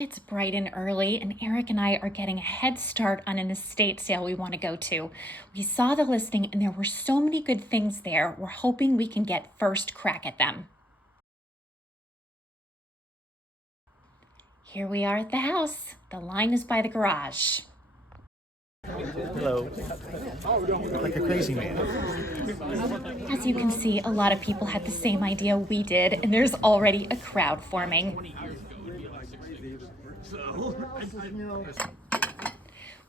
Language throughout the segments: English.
It's bright and early, and Eric and I are getting a head start on an estate sale we want to go to. We saw the listing, and there were so many good things there. We're hoping we can get first crack at them. Here we are at the house. The line is by the garage. Hello. Like a crazy man. As you can see, a lot of people had the same idea we did, and there's already a crowd forming.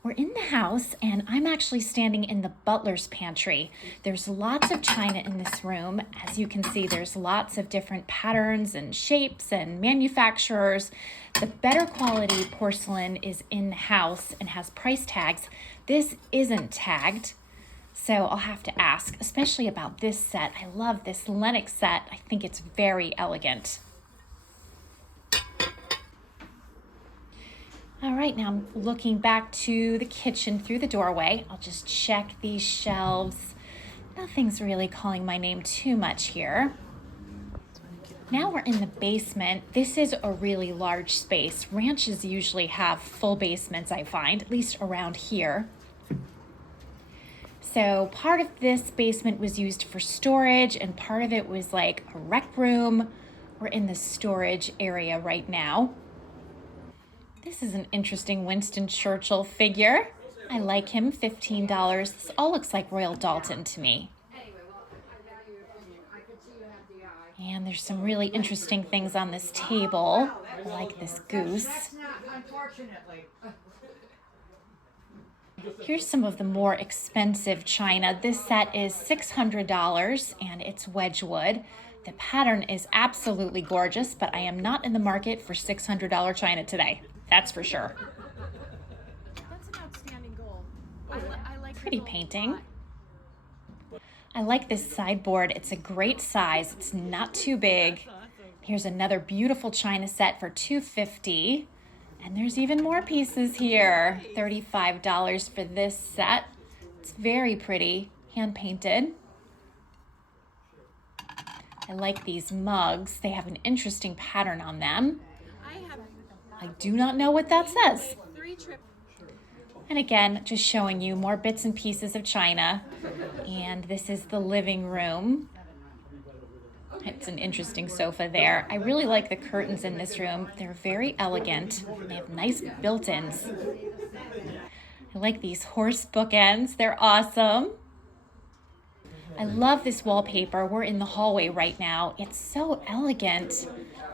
We're in the house, and I'm actually standing in the butler's pantry. There's lots of china in this room. As you can see, there's lots of different patterns and shapes and manufacturers. The better quality porcelain is in the house and has price tags. This isn't tagged, so I'll have to ask, especially about this set. I love this Lennox set. I think it's very elegant. All right, now I'm looking back to the kitchen through the doorway. I'll just check these shelves. Nothing's really calling my name too much here. Now we're in the basement. This is a really large space. Ranches usually have full basements, I find, at least around here. So part of this basement was used for storage, and part of it was like a rec room. We're in the storage area right now. This is an interesting Winston Churchill figure. I like him, $15. This all looks like Royal Dalton to me. And there's some really interesting things on this table. I like this goose. Here's some of the more expensive china. This set is $600 and it's Wedgwood. The pattern is absolutely gorgeous, but I am not in the market for $600 china today. That's for sure. That's an outstanding goal. I like Pretty painting. I like this sideboard. It's a great size. It's not too big. Here's another beautiful china set for $250. And there's even more pieces here. $35 for this set. It's very pretty, hand painted. I like these mugs. They have an interesting pattern on them. I do not know what that says. And again, just showing you more bits and pieces of china. And this is the living room. It's an interesting sofa there. I really like the curtains in this room. They're very elegant. They have nice built-ins. I like these horse bookends. They're awesome. I love this wallpaper. We're in the hallway right now. It's so elegant.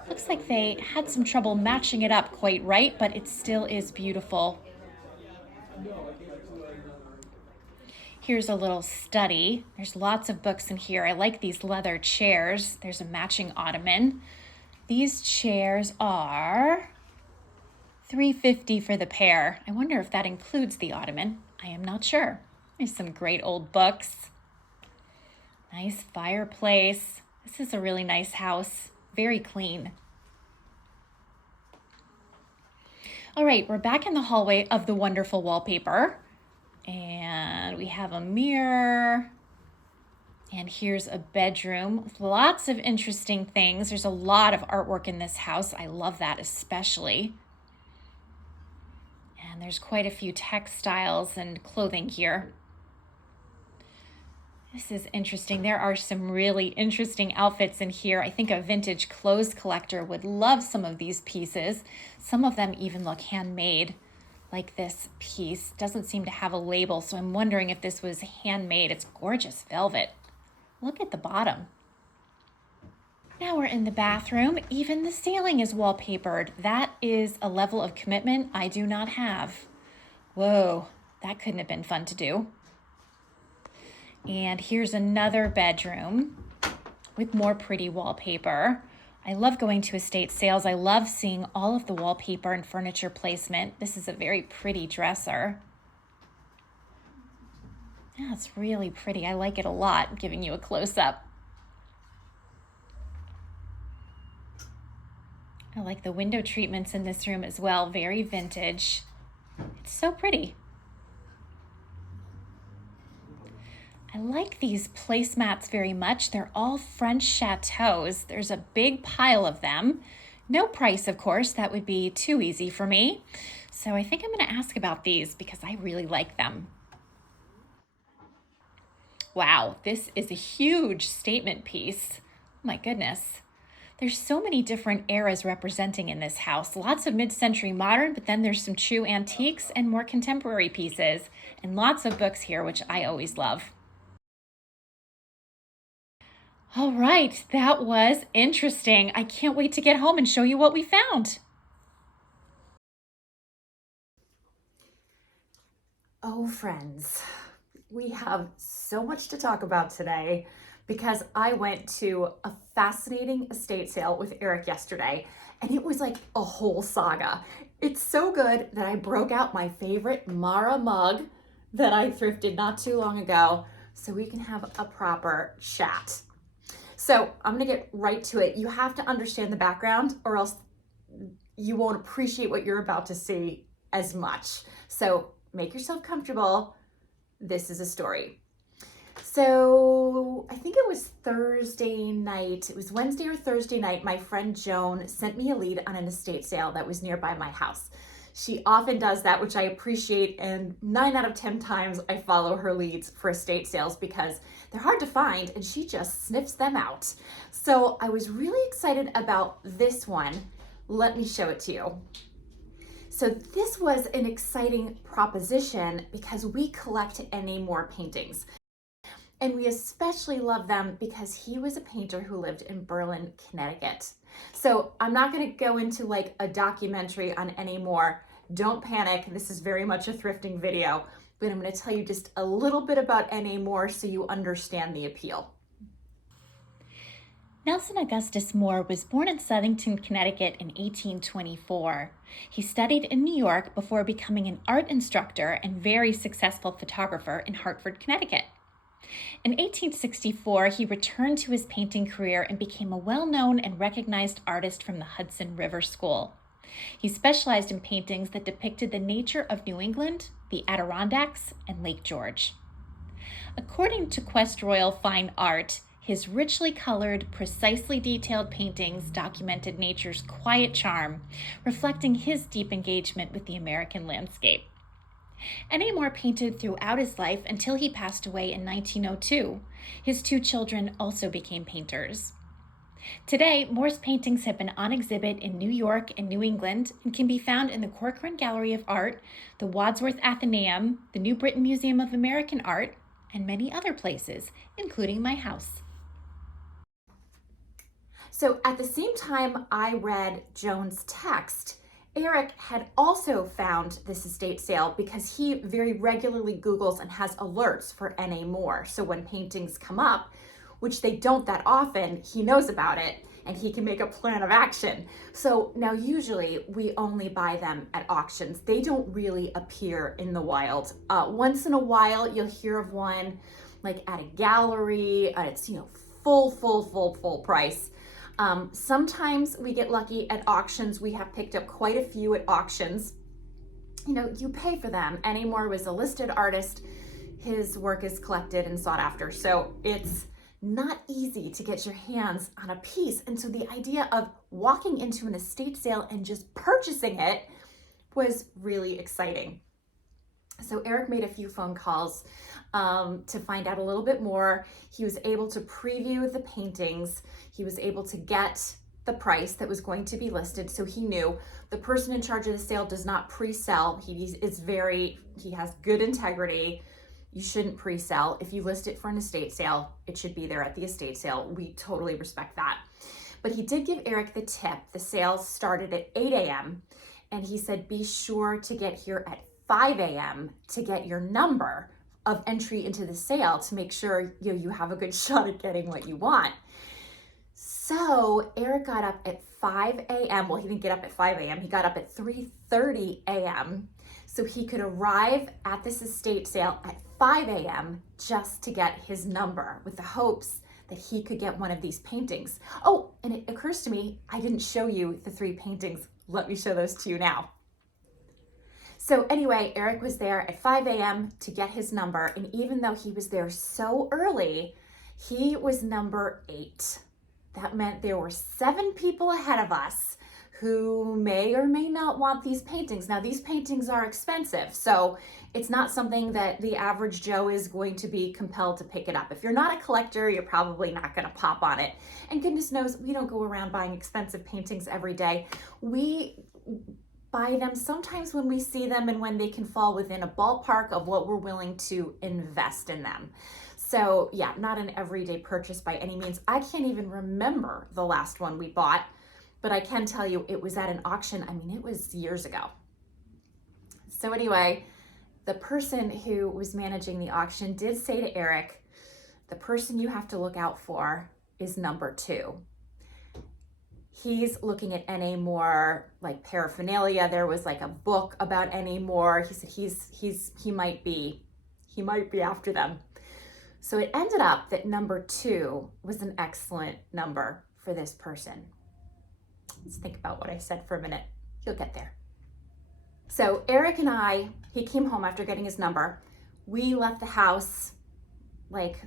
Looks like they had some trouble matching it up quite right, but it still is beautiful. Here's a little study. There's lots of books in here. I like these leather chairs. There's a matching ottoman. These chairs are $350 for the pair. I wonder if that includes the ottoman. I am not sure. There's some great old books. Nice fireplace. This is a really nice house. Very clean. All right, we're back in the hallway of the wonderful wallpaper. And we have a mirror. And here's a bedroom with lots of interesting things. There's a lot of artwork in this house. I love that especially. And there's quite a few textiles and clothing here. This is interesting. There are some really interesting outfits in here. I think a vintage clothes collector would love some of these pieces. Some of them even look handmade, like this piece. Doesn't seem to have a label, so I'm wondering if this was handmade. It's gorgeous velvet. Look at the bottom. Now we're in the bathroom. Even the ceiling is wallpapered. That is a level of commitment I do not have. Whoa, that couldn't have been fun to do. And here's another bedroom with more pretty wallpaper. I love going to estate sales. I love seeing all of the wallpaper and furniture placement. This is a very pretty dresser. Yeah, it's really pretty. I like it a lot. I'm giving you a close-up. I like the window treatments in this room as well. Very vintage. It's so pretty. I like these placemats very much. They're all French chateaus. There's a big pile of them. No price, of course, that would be too easy for me. So I think I'm going to ask about these because I really like them. Wow, this is a huge statement piece. Oh my goodness. There's so many different eras representing in this house. Lots of mid-century modern, but then there's some true antiques and more contemporary pieces, and lots of books here, which I always love. All right, that was interesting. I can't wait to get home and show you what we found. Oh, friends, we have so much to talk about today because I went to a fascinating estate sale with Eric yesterday, and it was like a whole saga. It's so good that I broke out my favorite Mara mug that I thrifted not too long ago so we can have a proper chat. So I'm gonna get right to it. You have to understand the background or else you won't appreciate what you're about to see as much. So make yourself comfortable. This is a story. So I think it was Thursday night, it was Wednesday or Thursday night, my friend Joan sent me a lead on an estate sale that was nearby my house. She often does that, which I appreciate, and 9 out of 10 times I follow her leads for estate sales because they're hard to find and she just sniffs them out. So I was really excited about this one. Let me show it to you. So this was an exciting proposition because we collect N.A. Moore paintings. And we especially love them because he was a painter who lived in Berlin, Connecticut. So I'm not going to go into like a documentary on N.A. Moore. Don't panic. This is very much a thrifting video, but I'm going to tell you just a little bit about N.A. Moore so you understand the appeal. Nelson Augustus Moore was born in Southington, Connecticut in 1824. He studied in New York before becoming an art instructor and very successful photographer in Hartford, Connecticut. In 1864, he returned to his painting career and became a well-known and recognized artist from the Hudson River School. He specialized in paintings that depicted the nature of New England, the Adirondacks, and Lake George. According to Quest Royal Fine Art, his richly colored, precisely detailed paintings documented nature's quiet charm, reflecting his deep engagement with the American landscape. N.A. Moore painted throughout his life until he passed away in 1902. His 2 children also became painters. Today, Moore's paintings have been on exhibit in New York and New England and can be found in the Corcoran Gallery of Art, the Wadsworth Athenaeum, the New Britain Museum of American Art, and many other places, including my house. So at the same time I read Joan's text, Eric had also found this estate sale because he very regularly Googles and has alerts for N.A. Moore. So when paintings come up, which they don't that often, he knows about it and he can make a plan of action. So now usually we only buy them at auctions. They don't really appear in the wild. Once in a while you'll hear of one like at a gallery, it's full price. Sometimes we get lucky at auctions. We have picked up quite a few at auctions. You pay for them. N.A. Moore was a listed artist. His work is collected and sought after. So it's not easy to get your hands on a piece. And so the idea of walking into an estate sale and just purchasing it was really exciting. So Eric made a few phone calls to find out a little bit more. He was able to preview the paintings. He was able to get the price that was going to be listed. So he knew the person in charge of the sale does not pre-sell. He has good integrity. You shouldn't pre-sell. If you list it for an estate sale, it should be there at the estate sale. We totally respect that. But he did give Eric the tip. The sale started at 8 a.m. and he said, be sure to get here at 5 a.m. to get your number of entry into the sale to make sure you have a good shot at getting what you want. So Eric got up at 5 a.m. Well, he didn't get up at 5 a.m. He got up at 3:30 a.m. so he could arrive at this estate sale at 5 a.m. just to get his number with the hopes that he could get one of these paintings. Oh, and it occurs to me, I didn't show you the 3 paintings. Let me show those to you now. So anyway, Eric was there at 5 a.m. to get his number, and even though he was there so early, he was number 8. That meant there were 7 people ahead of us. who may or may not want these paintings. Now, these paintings are expensive, so it's not something that the average Joe is going to be compelled to pick it up. If you're not a collector, you're probably not going to pop on it. And goodness knows, we don't go around buying expensive paintings every day. We buy them sometimes when we see them and when they can fall within a ballpark of what we're willing to invest in them. So yeah, not an everyday purchase by any means. I can't even remember the last one we bought, but I can tell you it was at an auction. I mean, it was years ago. So anyway, the person who was managing the auction did say to Eric, the person you have to look out for is number 2. He's looking at NA Moore, like paraphernalia. There was like a book about NA Moore. He said he might be after them. So it ended up that number 2 was an excellent number for this person. Let's think about what I said for a minute. You'll get there. So Eric and I, he came home after getting his number. We left the house like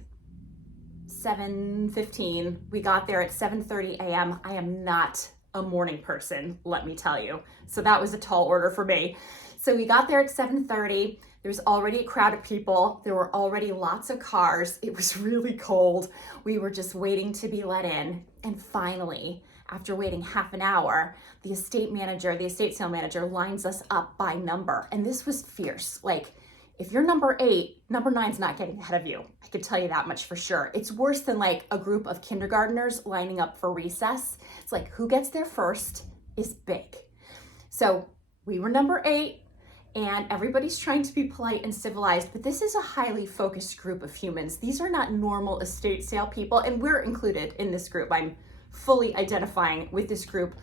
7:15. We got there at 7:30 a.m. I am not a morning person, let me tell you. So that was a tall order for me. So we got there at 7:30. There was already a crowd of people. There were already lots of cars. It was really cold. We were just waiting to be let in. And finally, after waiting half an hour, the estate sale manager lines us up by number. And this was fierce. Like, if you're number 8, number 9's not getting ahead of you. I can tell you that much for sure. It's worse than like a group of kindergartners lining up for recess. It's like who gets there first is big. So we were number 8, and everybody's trying to be polite and civilized, but this is a highly focused group of humans. These are not normal estate sale people, and we're included in this group. I'm fully identifying with this group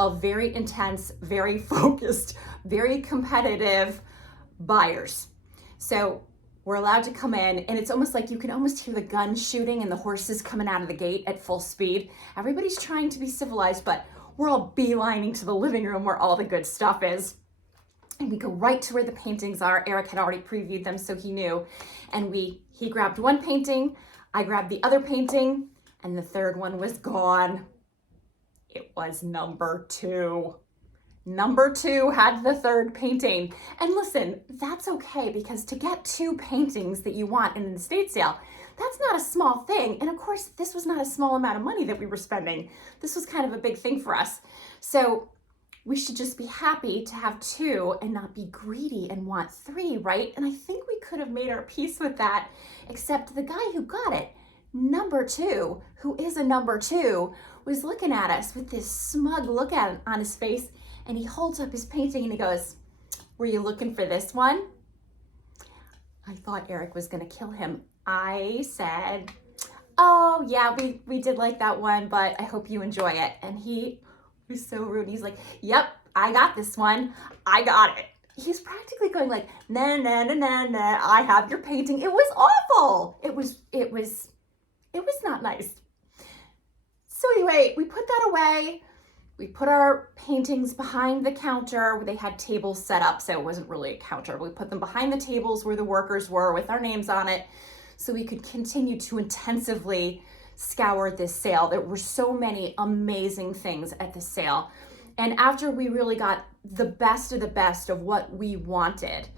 of very intense, very focused, very competitive buyers. So we're allowed to come in, and it's almost like you can almost hear the guns shooting and the horses coming out of the gate at full speed. Everybody's trying to be civilized, but we're all beelining to the living room where all the good stuff is. And we go right to where the paintings are. Eric had already previewed them, so he knew. And he grabbed one painting, I grabbed the other painting, and the third one was gone. It was number 2. Number 2 had the third painting. And listen, that's okay, because to get 2 paintings that you want in an estate sale, that's not a small thing. And of course, this was not a small amount of money that we were spending. This was kind of a big thing for us. So we should just be happy to have 2 and not be greedy and want 3, right? And I think we could have made our peace with that, except the guy who got it, number 2, who is a number 2, was looking at us with this smug look on his face, and he holds up his painting and he goes, "Were you looking for this one?" I thought Eric was gonna kill him. I said, "Oh yeah, we did like that one, but I hope you enjoy it." And he was so rude. He's like, "Yep, I got this one. I got it." He's practically going like, "Nah, nah, nah, nah, nah, I have your painting." It was awful. It was not nice. So anyway, we put that away. We put our paintings behind the counter where they had tables set up, so it wasn't really a counter. We put them behind the tables where the workers were with our names on it, so we could continue to intensively scour this sale. There were so many amazing things at the sale. And after we really got the best of what we wanted,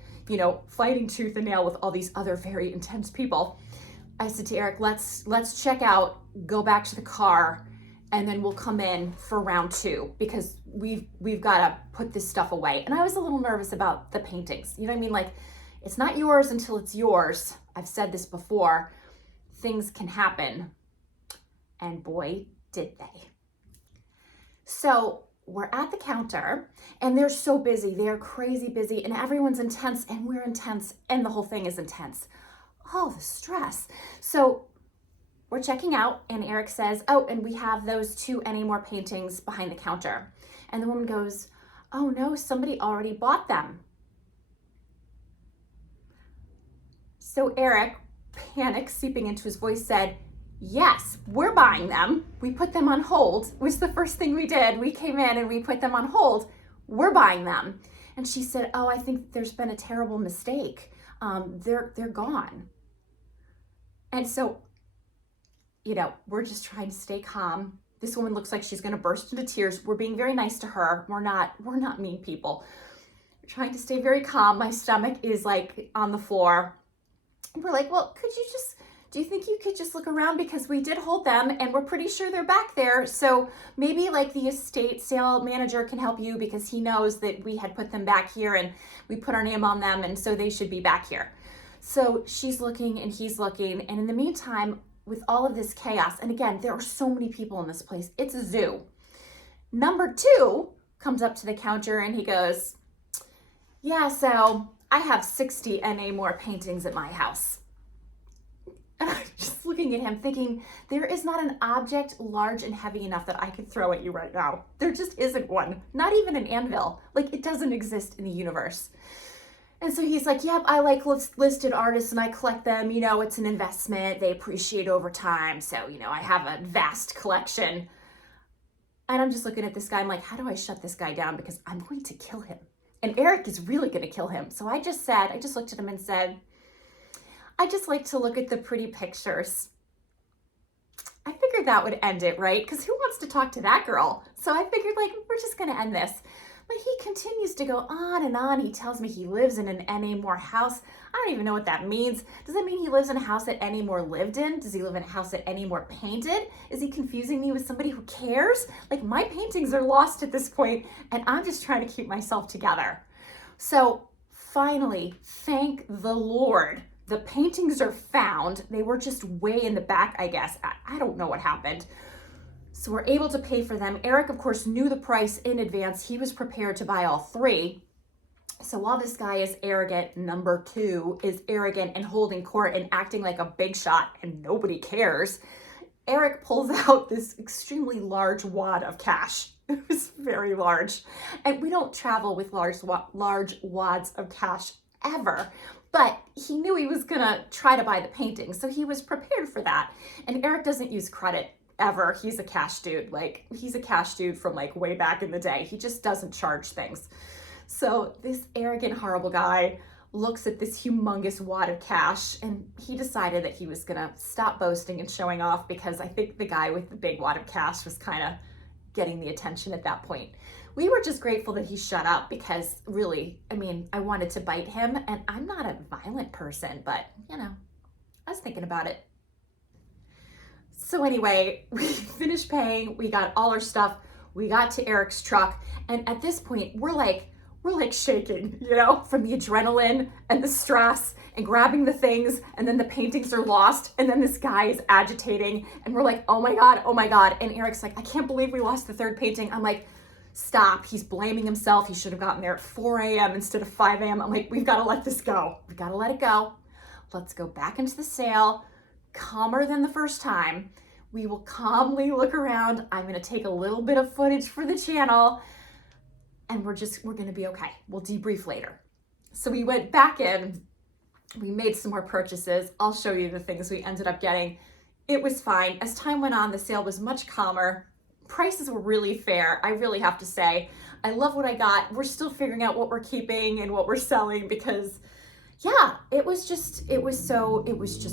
fighting tooth and nail with all these other very intense people, I said to Eric, let's check out, go back to the car, and then we'll come in for round 2, because we've got to put this stuff away. And I was a little nervous about the paintings. You know what I mean? Like, it's not yours until it's yours. I've said this before. Things can happen. And boy, did they. So we're at the counter, and they're so busy. They're crazy busy, and everyone's intense, and we're intense, and the whole thing is intense. Oh, the stress. So we're checking out, and Eric says, "Oh, and we have those 2 NA Moore paintings behind the counter." And the woman goes, "Oh no, somebody already bought them." So Eric, panic seeping into his voice, said, "Yes, we're buying them. We put them on hold." It was the first thing we did. We came in and we put them on hold. "We're buying them." And she said, "Oh, I think there's been a terrible mistake. They're gone." And so, we're just trying to stay calm. This woman looks like she's gonna burst into tears. We're being very nice to her. We're not mean people. We're trying to stay very calm. My stomach is like on the floor. And we're like, well, do you think you could just look around, because we did hold them and we're pretty sure they're back there. So maybe like the estate sale manager can help you, because he knows that we had put them back here and we put our name on them, and so they should be back here. So she's looking and he's looking. And in the meantime, with all of this chaos, and again, there are so many people in this place. It's a zoo. Number 2 comes up to the counter and he goes, yeah, so I have 60 NA more paintings at my house. And I'm just looking at him thinking, there is not an object large and heavy enough that I could throw at you right now. There just isn't one. Not even an anvil. Like, it doesn't exist in the universe. And so he's like, yep, I like listed artists and I collect them. You know, it's an investment. They appreciate over time. So, you know, I have a vast collection. And I'm just looking at this guy. I'm like, how do I shut this guy down? Because I'm going to kill him. And Eric is really going to kill him. So I just looked at him and said, I just like to look at the pretty pictures. I figured that would end it, right? Because who wants to talk to that girl? So I figured, like, we're just going to end this. But he continues to go on and on. He tells me he lives in an N.A. Moore house. I don't even know what that means. Does that mean he lives in a house that N.A. Moore lived in? Does he live in a house that N.A. Moore painted? Is he confusing me with somebody who cares? Like, my paintings are lost at this point, and I'm just trying to keep myself together. So finally, thank the Lord, the paintings are found. They were just way in the back, I guess. I don't know what happened. So we're able to pay for them. Eric, of course, knew the price in advance. He was prepared to buy all 3. So while this guy is arrogant, number 2 is arrogant and holding court and acting like a big shot and nobody cares, Eric pulls out this extremely large wad of cash. It was very large. And we don't travel with large wads of cash ever. But he knew he was gonna try to buy the painting, so he was prepared for that. And Eric doesn't use credit ever. He's a cash dude. Like, he's a cash dude from like way back in the day. He just doesn't charge things. So this arrogant, horrible guy looks at this humongous wad of cash, and he decided that he was gonna stop boasting and showing off, because I think the guy with the big wad of cash was kind of getting the attention at that point. We were just grateful that he shut up, because really, I mean, I wanted to bite him, and I'm not a violent person, but you know, I was thinking about it. So anyway, we finished paying, we got all our stuff, we got to Eric's truck, and at this point, we're like shaking, you know, from the adrenaline and the stress and grabbing the things, and then the paintings are lost, and then this guy is agitating, and we're like, oh my God. And Eric's like, I can't believe we lost the 3rd painting. I'm like, stop. He's blaming himself. He should have gotten there at 4 a.m. instead of 5 a.m. I'm like, we've got to let this go. We've got to let it go. Let's go back into the sale, calmer than the first time. We will calmly look around. I'm going to take a little bit of footage for the channel, and we're going to be okay. We'll debrief later. So we went back in, we made some more purchases. I'll show you the things we ended up getting. It was fine. As time went on, the sale was much calmer. Prices were really fair, I really have to say. I love what I got. We're still figuring out what we're keeping and what we're selling, because yeah, it was just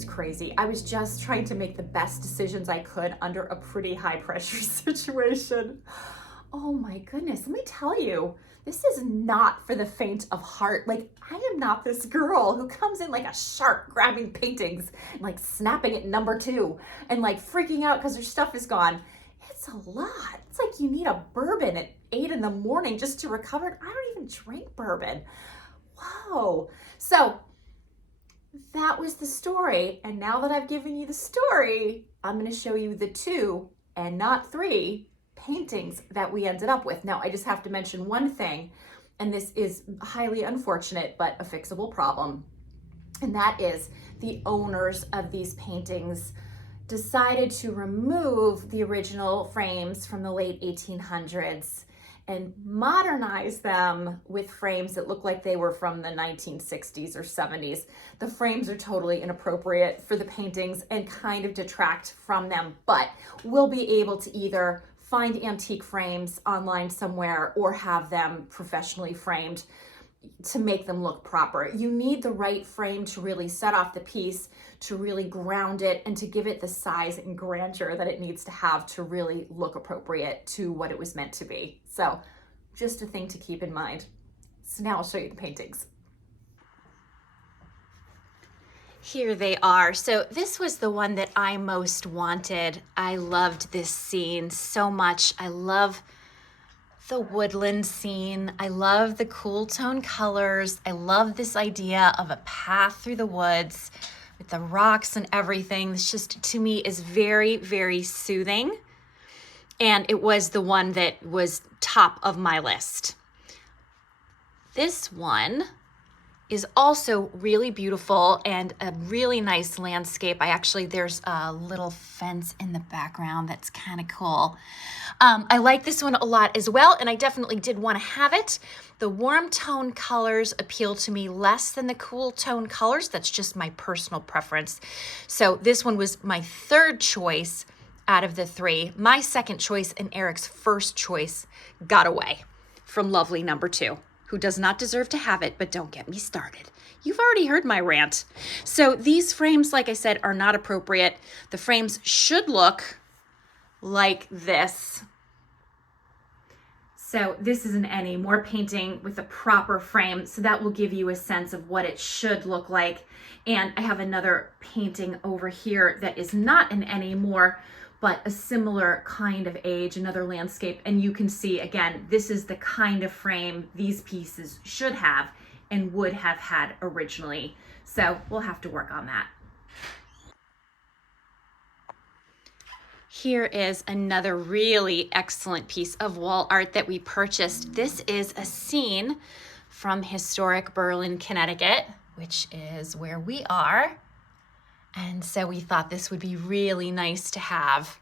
crazy. I was just trying to make the best decisions I could under a pretty high pressure situation. Oh my goodness, let me tell you, this is not for the faint of heart. Like, I am not this girl who comes in like a shark grabbing paintings and like snapping at number 2 and like freaking out because her stuff is gone. It's a lot. It's like you need a bourbon at 8 in the morning just to recover. I don't even drink bourbon. Whoa. So that was the story. And now that I've given you the story, I'm going to show you the 2 and not 3 paintings that we ended up with. Now, I just have to mention one thing, and this is highly unfortunate, but a fixable problem. And that is the owners of these paintings decided to remove the original frames from the late 1800s and modernize them with frames that look like they were from the 1960s or 70s. The frames are totally inappropriate for the paintings and kind of detract from them, but we'll be able to either find antique frames online somewhere or have them professionally framed. to make them look proper. You need the right frame to really set off the piece, to really ground it, and to give it the size and grandeur that it needs to have to really look appropriate to what it was meant to be. So just a thing to keep in mind. So now I'll show you the paintings. Here they are. So this was the one that I most wanted. I loved this scene so much. I love the woodland scene. I love the cool tone colors. I love this idea of a path through the woods with the rocks and everything. This just, to me, is very, very soothing. And it was the one that was top of my list. This one is also really beautiful and a really nice landscape. There's a little fence in the background that's kind of cool. I like this one a lot as well, and I definitely did want to have it. The warm tone colors appeal to me less than the cool tone colors. That's just my personal preference. So this one was my third choice out of the three. My second choice and Eric's first choice got away from lovely number 2. Who does not deserve to have it, but don't get me started. You've already heard my rant. So these frames, like I said, are not appropriate. The frames should look like this. So this isn't any more painting with a proper frame, so that will give you a sense of what it should look like. And I have another painting over here that is not an any more, but a similar kind of age, another landscape. And you can see, again, this is the kind of frame these pieces should have and would have had originally. So we'll have to work on that. Here is another really excellent piece of wall art that we purchased. This is a scene from historic Berlin, Connecticut, which is where we are. And so we thought this would be really nice to have.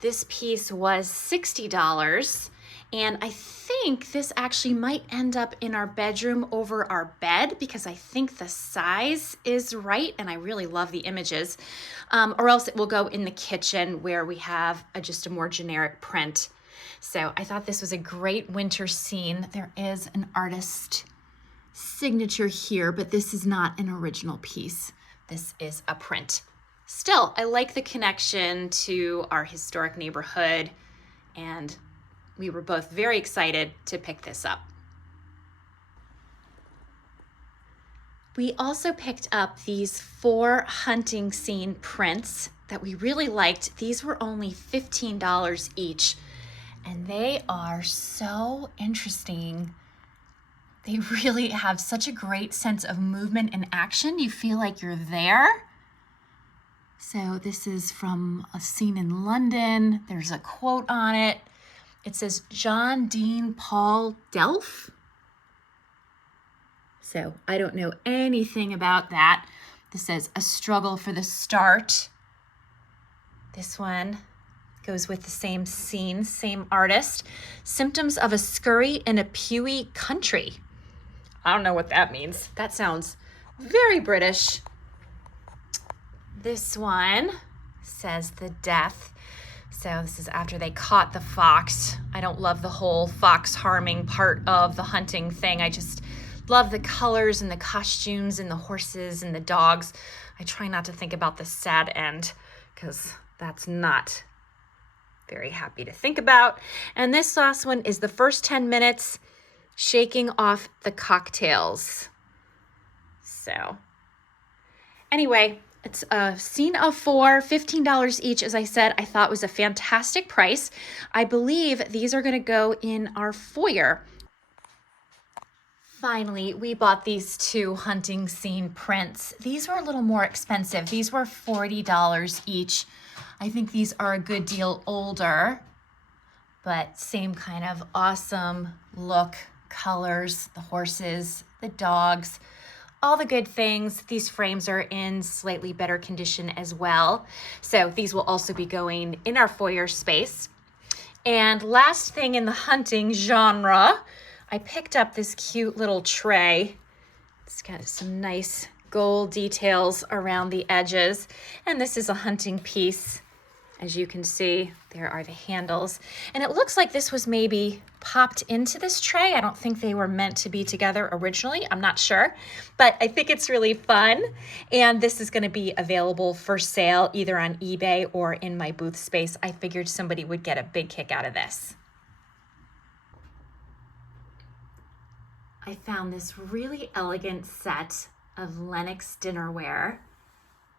This piece was $60, and I think this actually might end up in our bedroom over our bed because I think the size is right, and I really love the images. Or else it will go in the kitchen where we have just a more generic print. So I thought this was a great winter scene. There is an artist signature here, but this is not an original piece. This is a print. Still, I like the connection to our historic neighborhood, and we were both very excited to pick this up. We also picked up these 4 hunting scene prints that we really liked. These were only $15 each, and they are so interesting. They really have such a great sense of movement and action. You feel like you're there. So this is from a scene in London. There's a quote on it. It says, John Dean Paul Delph. So I don't know anything about that. This says, a struggle for the start. This one goes with the same scene, same artist. Symptoms of a scurry in a pewy country. I don't know what that means. That sounds very British. This one says the death. So this is after they caught the fox. I don't love the whole fox harming part of the hunting thing. I just love the colors and the costumes and the horses and the dogs. I try not to think about the sad end because that's not very happy to think about. And this last one is the first 10 minutes shaking off the cocktails. So anyway, it's a scene of 4, $15 each. As I said, I thought was a fantastic price. I believe these are going to go in our foyer. Finally, we bought these 2 hunting scene prints. These were a little more expensive. These were $40 each. I think these are a good deal older, but same kind of awesome look, colors, the horses, the dogs, all the good things. These frames are in slightly better condition as well. So these will also be going in our foyer space. And last thing in the hunting genre, I picked up this cute little tray. It's got some nice gold details around the edges. And this is a hunting piece As you can see, there are the handles. And it looks like this was maybe popped into this tray. I don't think they were meant to be together originally. I'm not sure, but I think it's really fun. And this is gonna be available for sale either on eBay or in my booth space. I figured somebody would get a big kick out of this. I found this really elegant set of Lennox dinnerware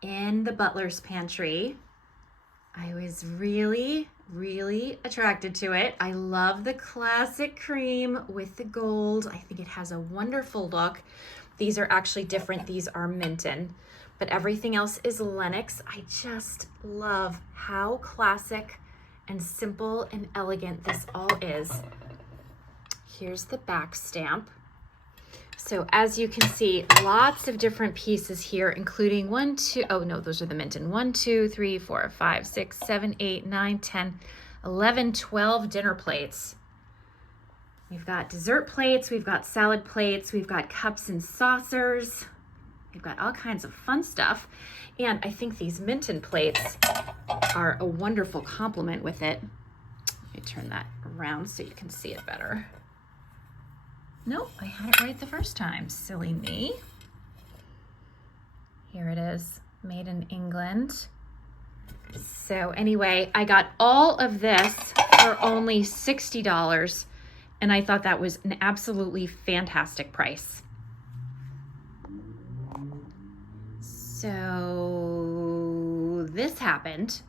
in the butler's pantry. I was really attracted to it. I love the classic cream with the gold. I think it has a wonderful look. These are actually different. These are Minton, but everything else is Lennox. I just love how classic and simple and elegant this all is. Here's the back stamp. So as you can see, lots of different pieces here, including 1, 2, oh no, those are the Minton. 1, 2, 3, 4, 5, 6, 7, 8, 9, 10, 11, 12 dinner plates. We've got dessert plates, we've got salad plates, we've got cups and saucers. We've got all kinds of fun stuff. And I think these Minton plates are a wonderful complement with it. Let me turn that around so you can see it better. Nope, I had it right the first time. Silly me. Here it is, made in England. So anyway, I got all of this for only $60, and I thought that was an absolutely fantastic price. So this happened.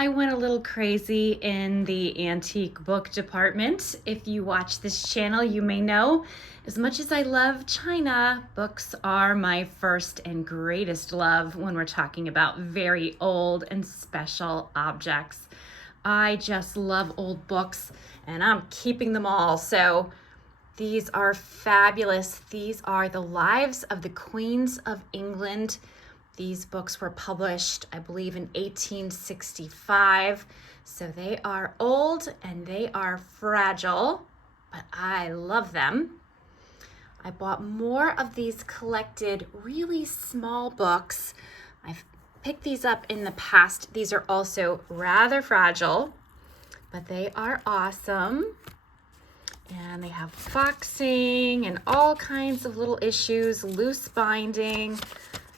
I went a little crazy in the antique book department. If you watch this channel, you may know, as much as I love China, books are my first and greatest love when we're talking about very old and special objects. I just love old books, and I'm keeping them all. So these are fabulous. These are the Lives of the Queens of England. These books were published, I believe, in 1865. So they are old and they are fragile, but I love them. I bought more of these collected really small books. I've picked these up in the past. These are also rather fragile, but they are awesome. And they have boxing and all kinds of little issues, loose binding.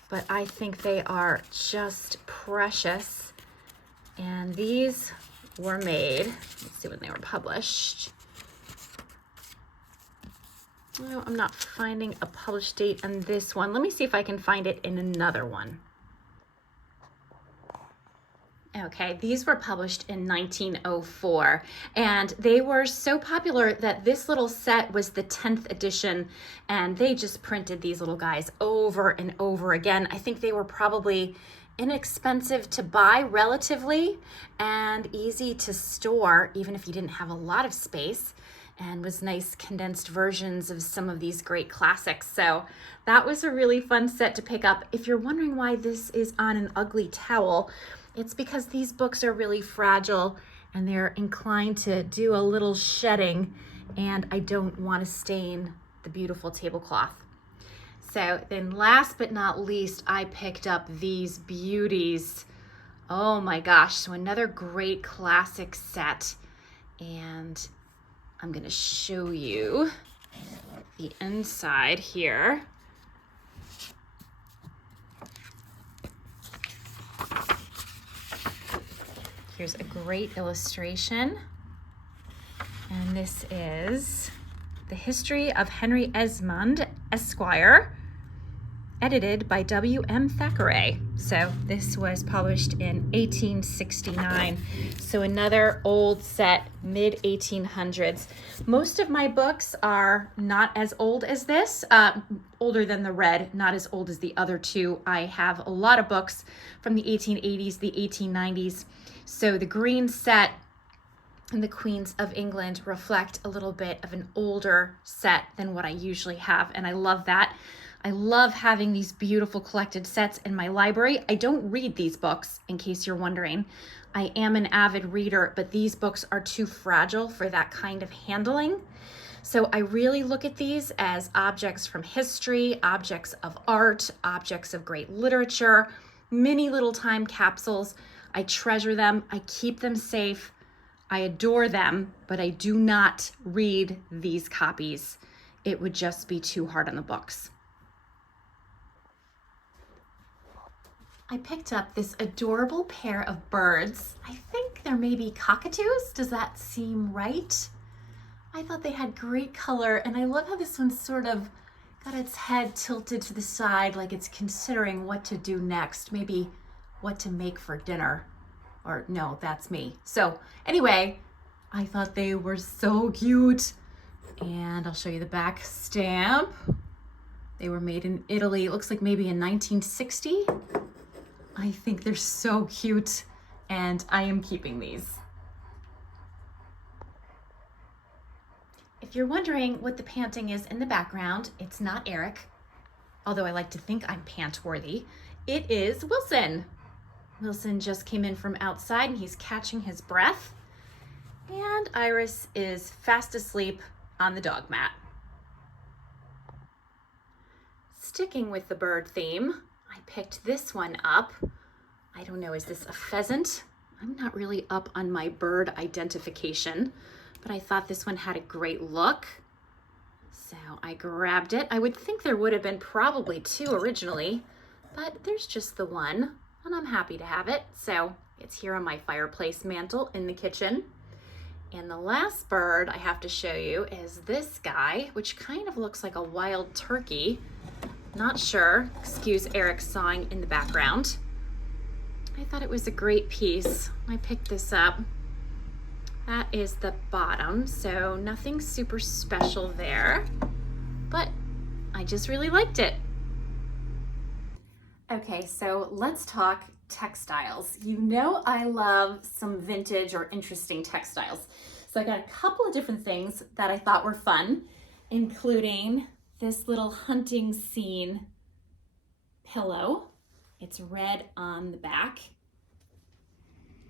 But I think they are just precious. And these were made, let's see when they were published. Oh, I'm not finding a published date on this one. Let me see if I can find it in another one. Okay, these were published in 1904, and they were so popular that this little set was the 10th edition, and they just printed these little guys over and over again. I think they were probably inexpensive to buy relatively and easy to store, even if you didn't have a lot of space, and was nice condensed versions of some of these great classics. So that was a really fun set to pick up. If you're wondering why this is on an ugly towel, it's because these books are really fragile and they're inclined to do a little shedding, and I don't want to stain the beautiful tablecloth. So then last but not least, I picked up these beauties. Oh my gosh, so another great classic set, and I'm going to show you the inside here. Here's a great illustration, and this is The History of Henry Esmond, Esquire, edited by W.M. Thackeray. So this was published in 1869. So another old set, mid-1800s. Most of my books are not as old as this, older than the red, not as old as the other two. I have a lot of books from the 1880s, the 1890s. So the green set and the Queens of England reflect a little bit of an older set than what I usually have, and I love that. I love having these beautiful collected sets in my library. I don't read these books, in case you're wondering. I am an avid reader, but these books are too fragile for that kind of handling. So I really look at these as objects from history, objects of art, objects of great literature. mini little time capsules. I treasure them. I keep them safe. I adore them, but I do not read these copies. It would just be too hard on the books. I picked up this adorable pair of birds. I think they're maybe cockatoos. Does that seem right? I thought they had great color, and I love how this one sort of got its head tilted to the side like it's considering what to do next, maybe what to make for dinner. Or no, that's me. So anyway, I thought they were so cute. And I'll show you the back stamp. They were made in Italy. It looks like maybe in 1960. I think they're so cute, and I am keeping these. If you're wondering what the panting is in the background, it's not Eric, although I like to think I'm pant-worthy. It is Wilson. Wilson just came in from outside and he's catching his breath. And Iris is fast asleep on the dog mat. Sticking with the bird theme, I picked this one up. I don't know, is this a pheasant? I'm not really up on my bird identification, but I thought this one had a great look. So I grabbed it. I would think there would have been probably two originally, but there's just the one, and I'm happy to have it. So it's here on my fireplace mantle in the kitchen. And the last bird I have to show you is this guy, which kind of looks like a wild turkey. Not sure, excuse Eric sawing in the background. I thought it was a great piece. I picked this up. That is the bottom, so nothing super special there, but I just really liked it. Okay, so let's talk textiles. You know I love some vintage or interesting textiles. So I got a couple of different things that I thought were fun, including this little hunting scene pillow. It's red on the back.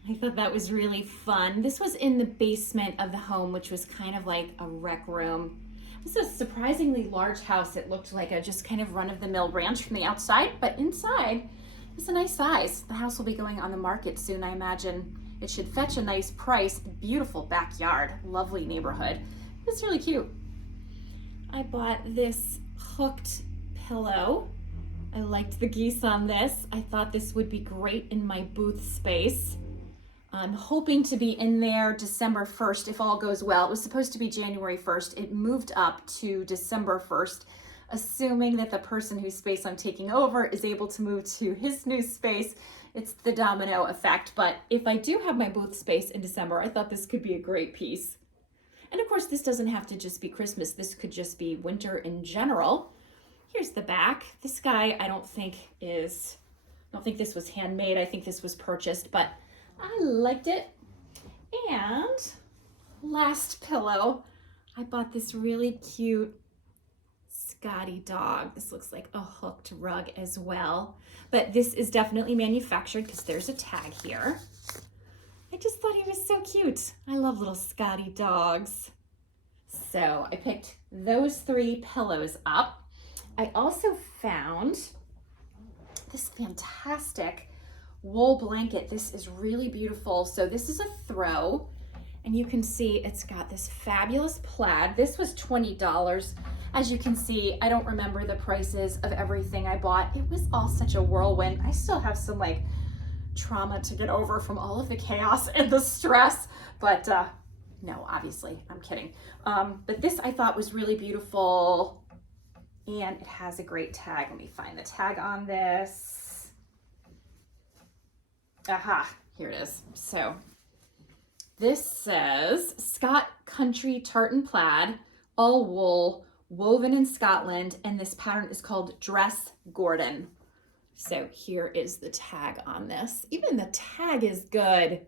I thought that was really fun. This was in the basement of the home, which was kind of like a rec room. This is a surprisingly large house. It looked like a just kind of run-of-the-mill ranch from the outside, but inside it's a nice size. The house will be going on the market soon, I imagine. It should fetch a nice price. Beautiful backyard, lovely neighborhood. It's really cute. I bought this hooked pillow. I liked the geese on this. I thought this would be great in my booth space. I'm hoping to be in there December 1st if all goes well. It was supposed to be January 1st. It moved up to December 1st, assuming that the person whose space I'm taking over is able to move to his new space. It's the domino effect. But if I do have my booth space in December, I thought this could be a great piece. And of course, this doesn't have to just be Christmas. This could just be winter in general. Here's the back. This guy, I don't think this was handmade. I think this was purchased, but I liked it. And last pillow, I bought this really cute Scotty dog. This looks like a hooked rug as well, but this is definitely manufactured because there's a tag here. I just thought he was so cute. I love little Scotty dogs. So I picked those 3 pillows up. I also found this fantastic wool blanket. This is really beautiful. So this is a throw, and you can see it's got this fabulous plaid. This was $20. As you can see, I don't remember the prices of everything I bought. It was all such a whirlwind. I still have some like trauma to get over from all of the chaos and the stress, but no, obviously, I'm kidding. But this I thought was really beautiful, and it has a great tag. Let me find the tag on this. Aha, here it is. So this says Scott Country Tartan Plaid, all wool, woven in Scotland, and this pattern is called Dress Gordon. So here is the tag on this. Even the tag is good.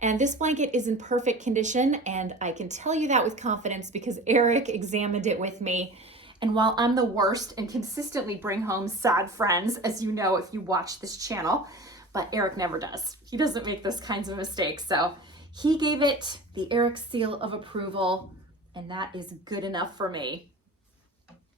And this blanket is in perfect condition, and I can tell you that with confidence because Eric examined it with me. And while I'm the worst and consistently bring home sad friends, as you know if you watch this channel, but Eric never does. He doesn't make those kinds of mistakes. So he gave it the Eric seal of approval, and that is good enough for me.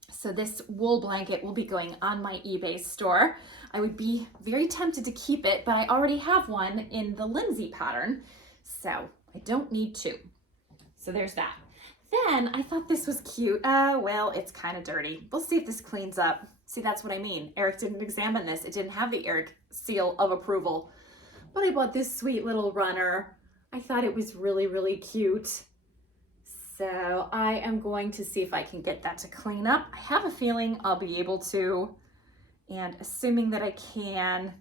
So this wool blanket will be going on my eBay store. I would be very tempted to keep it, but I already have one in the Lindsay pattern, so I don't need two. So there's that. Then I thought this was cute. Well, it's kind of dirty. We'll see if this cleans up. See, that's what I mean. Eric didn't examine this. It didn't have the Eric seal of approval. But I bought this sweet little runner. I thought it was really, really cute. So I am going to see if I can get that to clean up. I have a feeling I'll be able to. And assuming that I can,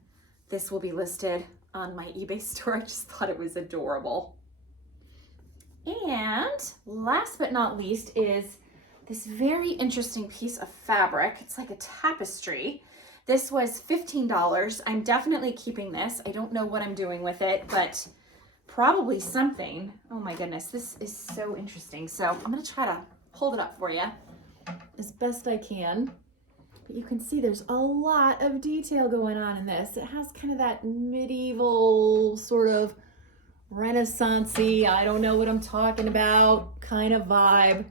this will be listed on my eBay store. I just thought it was adorable. And last but not least is this very interesting piece of fabric. It's like a tapestry. This was $15. I'm definitely keeping this. I don't know what I'm doing with it, but probably something. Oh my goodness, this is so interesting. So I'm gonna try to hold it up for you as best I can. But you can see there's a lot of detail going on in this. It has kind of that medieval sort of Renaissance-y, I don't know what I'm talking about kind of vibe.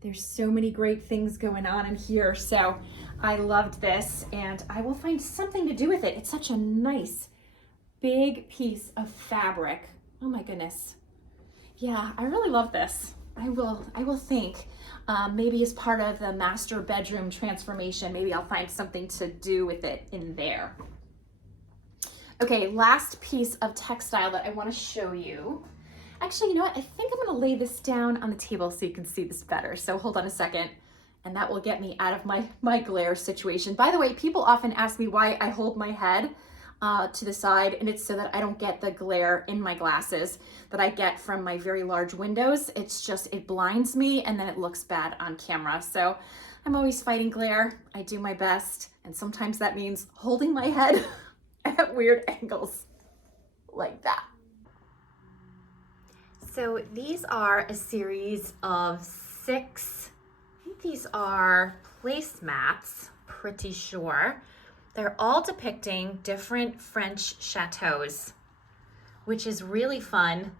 There's so many great things going on in here. So I loved this and I will find something to do with it. It's such a nice big piece of fabric. Oh my goodness. Yeah, I really love this. I will think maybe as part of the master bedroom transformation, maybe I'll find something to do with it in there. Okay, last piece of textile that I want to show you. Actually, you know what? I think I'm going to lay this down on the table so you can see this better. So hold on a second, and that will get me out of my glare situation. By the way, people often ask me why I hold my head to the side, and it's so that I don't get the glare in my glasses that I get from my very large windows. It's just, it blinds me, and then it looks bad on camera. So I'm always fighting glare. I do my best, and sometimes that means holding my head at weird angles like that. So these are a series of 6, I think these are placemats, pretty sure. They're all depicting different French chateaus, which is really fun.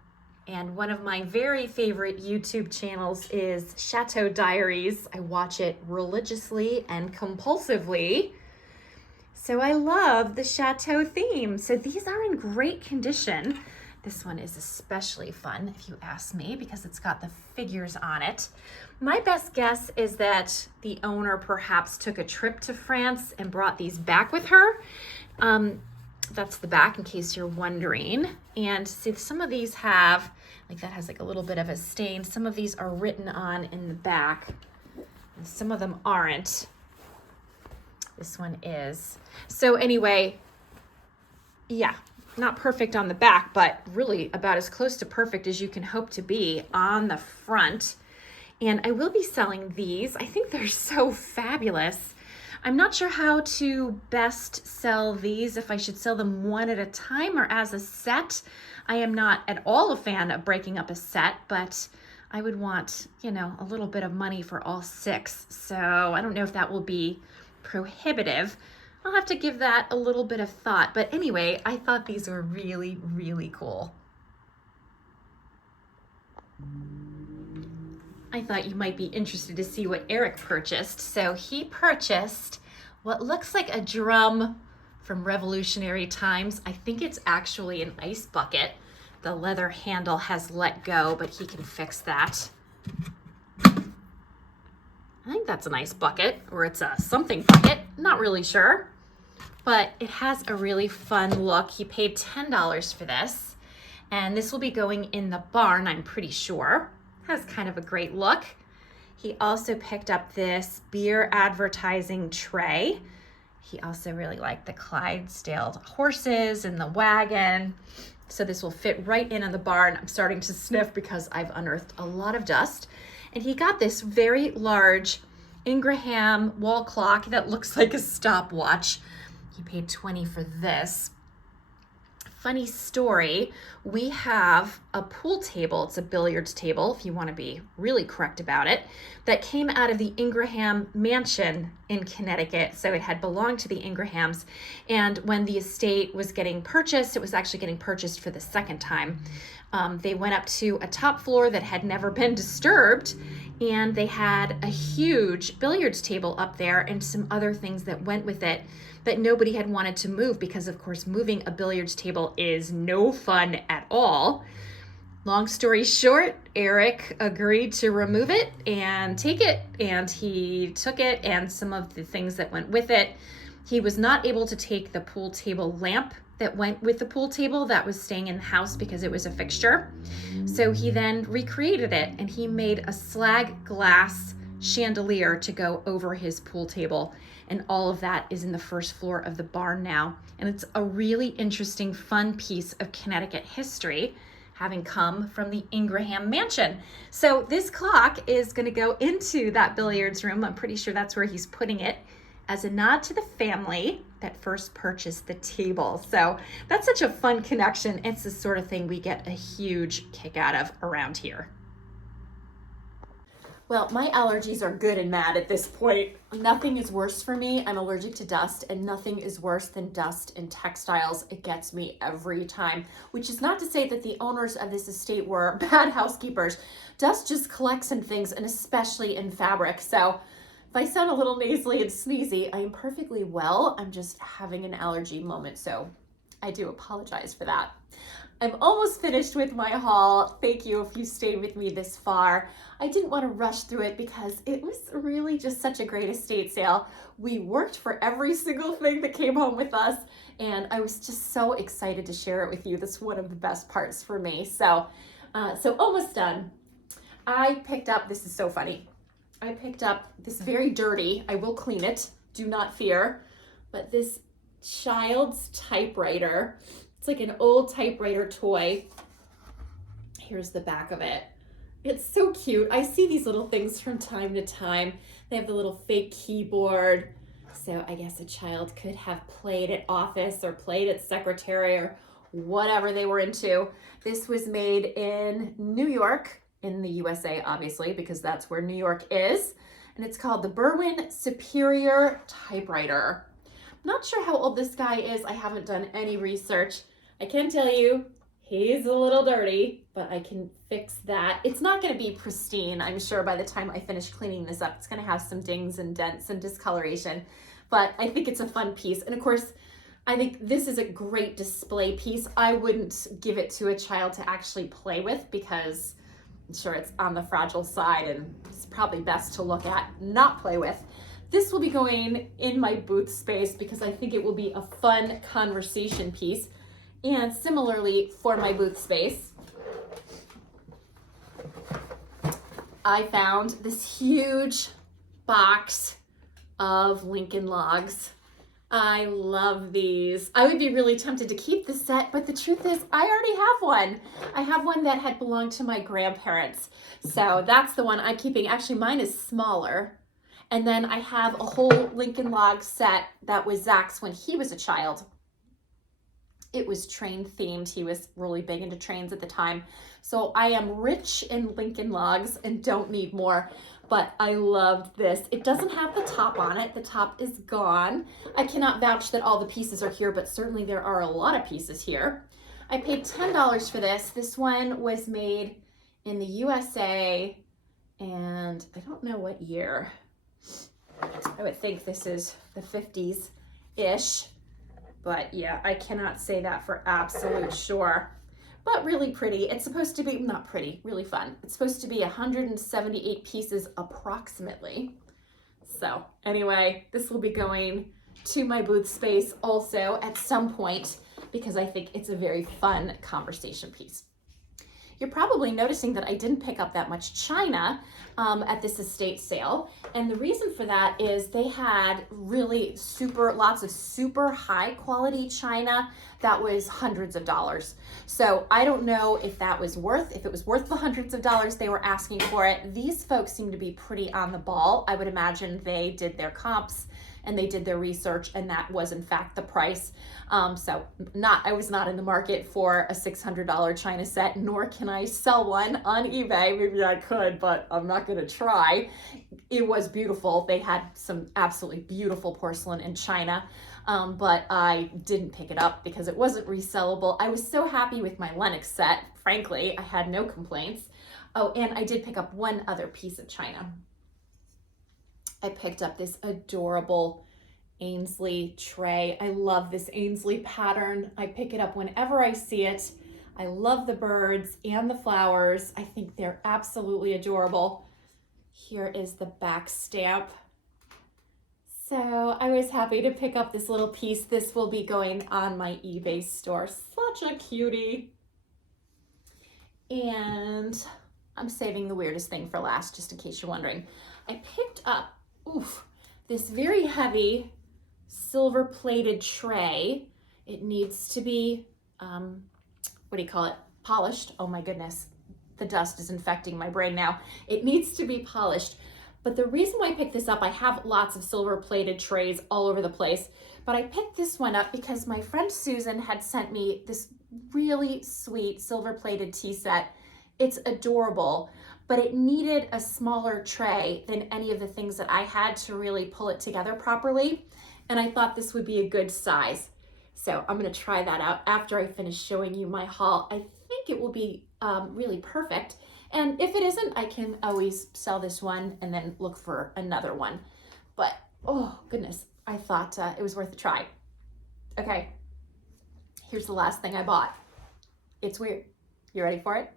And one of my very favorite YouTube channels is Chateau Diaries. I watch it religiously and compulsively. So I love the chateau theme. So these are in great condition. This one is especially fun, if you ask me, because it's got the figures on it. My best guess is that the owner perhaps took a trip to France and brought these back with her. That's the back, in case you're wondering. And see, some of these have, like that has like a little bit of a stain. Some of these are written on in the back, and some of them aren't. This one is. So anyway, yeah, not perfect on the back, but really about as close to perfect as you can hope to be on the front. And I will be selling these. I think they're so fabulous. I'm not sure how to best sell these, if I should sell them one at a time or as a set. I am not at all a fan of breaking up a set, but I would want, you know, a little bit of money for all 6. So I don't know if that will be prohibitive. I'll have to give that a little bit of thought. But anyway, I thought these were really, really cool. I thought you might be interested to see what Eric purchased. So he purchased what looks like a drum from Revolutionary times. I think it's actually an ice bucket. The leather handle has let go, but he can fix that. I think that's an ice bucket, or it's a something bucket, not really sure. But it has a really fun look. He paid $10 for this, and this will be going in the barn, I'm pretty sure. Has kind of a great look. He also picked up this beer advertising tray. He also really liked the Clydesdale horses and the wagon. So this will fit right in the barn. I'm starting to sniff because I've unearthed a lot of dust. And he got this very large Ingraham wall clock that looks like a stopwatch. He paid $20 for this. Funny story, we have a pool table, it's a billiards table, if you want to be really correct about it, that came out of the Ingraham mansion in Connecticut. So it had belonged to the Ingrahams. And when the estate was getting purchased, it was actually getting purchased for the second time. They went up to a top floor that had never been disturbed, and they had a huge billiards table up there and some other things that went with it that nobody had wanted to move because, of course, moving a billiards table is no fun at all. Long story short, Eric agreed to remove it and take it, and he took it and some of the things that went with it. He was not able to take the pool table lamp that went with the pool table that was staying in the house because it was a fixture. So he then recreated it, and he made a slag glass chandelier to go over his pool table. And all of that is in the first floor of the barn now. And it's a really interesting, fun piece of Connecticut history, having come from the Ingraham Mansion. So this clock is going to go into that billiards room. I'm pretty sure that's where he's putting it, as a nod to the family that first purchased the table. So that's such a fun connection. It's the sort of thing we get a huge kick out of around here. Well, my allergies are good and mad at this point. Nothing is worse for me. I'm allergic to dust, and nothing is worse than dust in textiles. It gets me every time, which is not to say that the owners of this estate were bad housekeepers. Dust just collects in things, and especially in fabric. So if I sound a little nasally and sneezy, I am perfectly well. I'm just having an allergy moment, so I do apologize for that. I'm almost finished with my haul. Thank you if you stayed with me this far. I didn't want to rush through it because it was really just such a great estate sale. We worked for every single thing that came home with us, and I was just so excited to share it with you. That's one of the best parts for me. So almost done. I picked up, this is so funny. I picked up this very dirty, I will clean it, do not fear, but this child's typewriter. It's like an old typewriter toy. Here's the back of it. It's so cute. I see these little things from time to time. They have the little fake keyboard. So I guess a child could have played at office or played at secretary or whatever they were into. This was made in New York, in the USA, obviously, because that's where New York is. And it's called the Berwyn Superior Typewriter. I'm not sure how old this guy is. I haven't done any research. I can tell you he's a little dirty, but I can fix that. It's not going to be pristine. I'm sure by the time I finish cleaning this up, it's going to have some dings and dents and discoloration, but I think it's a fun piece. And of course, I think this is a great display piece. I wouldn't give it to a child to actually play with because I'm sure it's on the fragile side and it's probably best to look at, not play with. This will be going in my booth space because I think it will be a fun conversation piece. And similarly for my booth space, I found this huge box of Lincoln logs. I love these. I would be really tempted to keep the set, but the truth is I already have one. I have one that had belonged to my grandparents. So that's the one I'm keeping. Actually, mine is smaller. And then I have a whole Lincoln log set that was Zach's when he was a child. It was train themed. He was really big into trains at the time. So I am rich in Lincoln logs and don't need more, but I loved this. It doesn't have the top on it. The top is gone. I cannot vouch that all the pieces are here, but certainly there are a lot of pieces here. I paid $10 for this. This one was made in the USA, and I don't know what year. I would think this is the 50s-ish. But yeah, I cannot say that for absolute sure. But really pretty. It's supposed to be, not pretty, really fun. It's supposed to be 178 pieces approximately. So anyway, this will be going to my booth space also at some point because I think it's a very fun conversation piece. You're probably noticing that I didn't pick up that much china at this estate sale. And the reason for that is they had really lots of super high quality china that was hundreds of dollars. So I don't know if it was worth the hundreds of dollars they were asking for it. These folks seem to be pretty on the ball. I would imagine they did their comps and they did their research, and that was in fact the price. I was not in the market for a $600 china set, nor can I sell one on eBay. Maybe I could, but I'm not gonna try. It was beautiful. They had some absolutely beautiful porcelain and china, but I didn't pick it up because it wasn't resellable. I was so happy with my Lennox set. Frankly, I had no complaints. Oh, and I did pick up one other piece of china. I picked up this adorable Ainsley tray. I love this Ainsley pattern. I pick it up whenever I see it. I love the birds and the flowers. I think they're absolutely adorable. Here is the back stamp. So I was happy to pick up this little piece. This will be going on my eBay store. Such a cutie. And I'm saving the weirdest thing for last, just in case you're wondering. I picked up, this very heavy silver plated tray. It needs to be, polished. Oh my goodness, the dust is infecting my brain now. It needs to be polished. But the reason why I picked this up, I have lots of silver plated trays all over the place, but I picked this one up because my friend Susan had sent me this really sweet silver plated tea set. It's adorable, but it needed a smaller tray than any of the things that I had to really pull it together properly. And I thought this would be a good size. So I'm gonna try that out after I finish showing you my haul. I think it will be really perfect. And if it isn't, I can always sell this one and then look for another one. But, oh goodness, I thought it was worth a try. Okay, here's the last thing I bought. It's weird. You ready for it?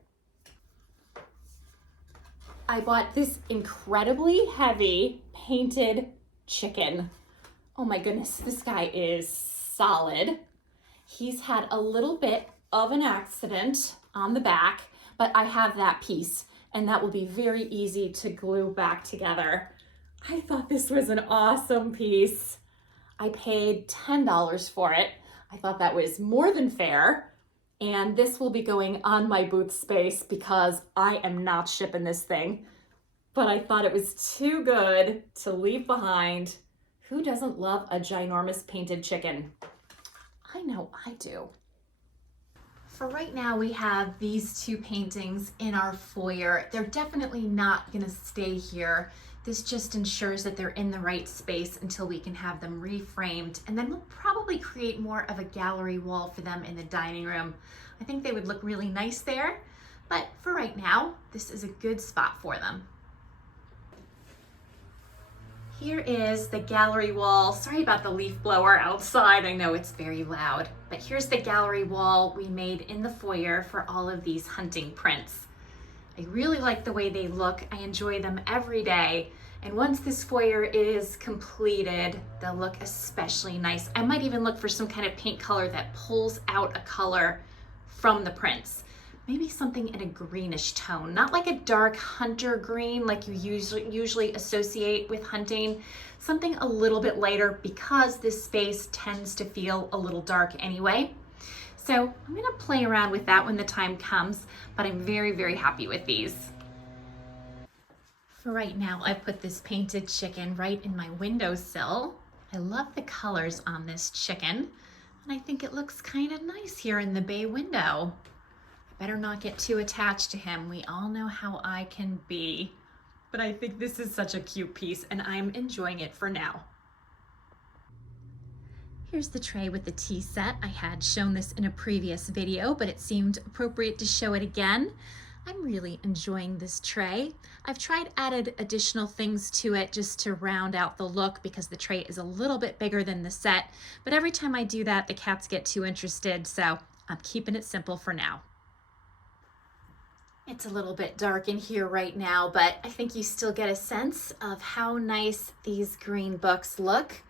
I bought this incredibly heavy painted chicken. Oh my goodness, this guy is solid. He's had a little bit of an accident on the back, but I have that piece and that will be very easy to glue back together. I thought this was an awesome piece. I paid $10 for it. I thought that was more than fair. And this will be going on my booth space because I am not shipping this thing. But I thought it was too good to leave behind. Who doesn't love a ginormous painted chicken? I know I do. For right now, we have these two paintings in our foyer. They're definitely not gonna stay here. This just ensures that they're in the right space until we can have them reframed. And then we'll probably create more of a gallery wall for them in the dining room. I think they would look really nice there, but for right now, this is a good spot for them. Here is the gallery wall. Sorry about the leaf blower outside. I know it's very loud, but here's the gallery wall we made in the foyer for all of these hunting prints. I really like the way they look. I enjoy them every day. And once this foyer is completed, they'll look especially nice. I might even look for some kind of paint color that pulls out a color from the prints. Maybe something in a greenish tone, not like a dark hunter green like you usually associate with hunting, something a little bit lighter because this space tends to feel a little dark anyway. So I'm gonna play around with that when the time comes, but I'm very, very happy with these. For right now, I've put this painted chicken right in my windowsill. I love the colors on this chicken, and I think it looks kind of nice here in the bay window. Better not get too attached to him. We all know how I can be. But I think this is such a cute piece and I'm enjoying it for now. Here's the tray with the tea set. I had shown this in a previous video, but it seemed appropriate to show it again. I'm really enjoying this tray. I've tried added additional things to it just to round out the look because the tray is a little bit bigger than the set. But every time I do that, the cats get too interested. So I'm keeping it simple for now. It's a little bit dark in here right now, but I think you still get a sense of how nice these green books look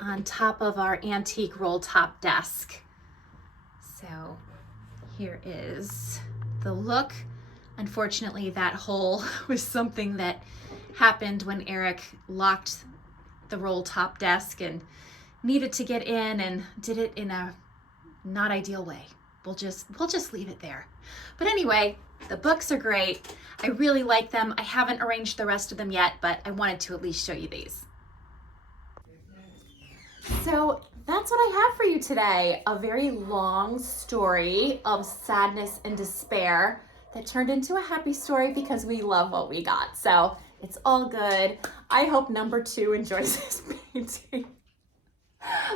on top of our antique roll top desk. So here is the look. Unfortunately, that hole was something that happened when Eric locked the roll top desk and needed to get in and did it in a not ideal way. We'll just leave it there. But anyway, the books are great. I really like them. I haven't arranged the rest of them yet, but I wanted to at least show you these. So that's what I have for you today. A very long story of sadness and despair that turned into a happy story because we love what we got. So it's all good. I hope number 2 enjoys this painting.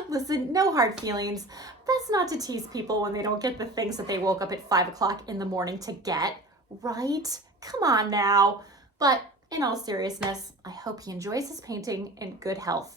Listen, no hard feelings. That's not to tease people when they don't get the things that they woke up at 5 o'clock in the morning to get, right? Come on now. But in all seriousness, I hope he enjoys his painting in good health.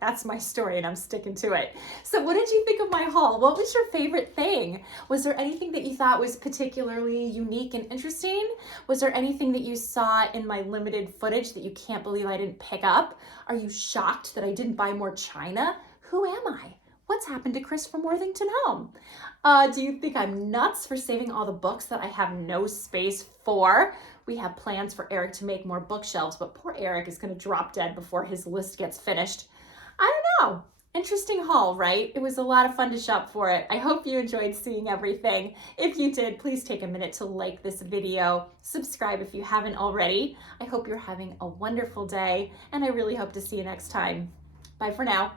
That's my story and I'm sticking to it. So what did you think of my haul? What was your favorite thing? Was there anything that you thought was particularly unique and interesting? Was there anything that you saw in my limited footage that you can't believe I didn't pick up? Are you shocked that I didn't buy more china? Who am I? What's happened to Chris from Worthington Home? Do you think I'm nuts for saving all the books that I have no space for? We have plans for Eric to make more bookshelves, but poor Eric is going to drop dead before his list gets finished. I don't know. Interesting haul, right? It was a lot of fun to shop for it. I hope you enjoyed seeing everything. If you did, please take a minute to like this video. Subscribe if you haven't already. I hope you're having a wonderful day, and I really hope to see you next time. Bye for now.